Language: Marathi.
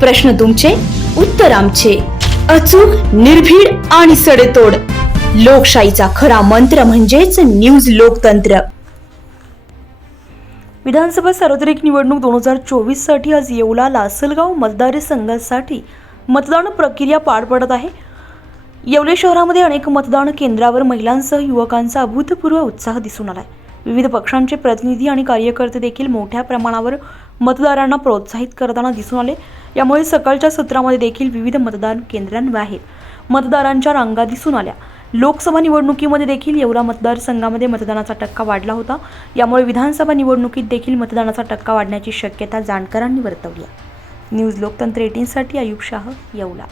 प्रश्न तुमचे उत्तर आमचे. अचूक निर्भीड आणि सडेतोड. लोकशाहीचा खरा मंत्र म्हणजेच न्यूज लोकतंत्र. विधानसभा सार्वत्रिक निवडणूक दोन हजार चोवीससाठी आज येवला लासलगाव मतदारसंघासाठी मतदान प्रक्रिया पार पडत आहे. येवले शहरामध्ये अनेक मतदान केंद्रावर महिलांसह युवकांचा अभूतपूर्व उत्साह दिसून आलाय. विविध पक्षांचे प्रतिनिधी आणि कार्यकर्ते देखील मोठ्या प्रमाणावर मतदारांना प्रोत्साहित करताना दिसून आले. यामुळे सकाळच्या सत्रामध्ये देखील विविध मतदान केंद्रांबाहेर मतदारांच्या रांगा दिसून आल्या. लोकसभा निवडणुकीमध्ये देखील येवला मतदारसंघामध्ये मतदानाचा टक्का वाढला होता. यामुळे विधानसभा निवडणुकीत देखील मतदानाचा टक्का वाढण्याची शक्यता जाणकारांनी वर्तवली आहे. न्यूज लोकतंत्र एटीनसाठी आयुब शाह येवला.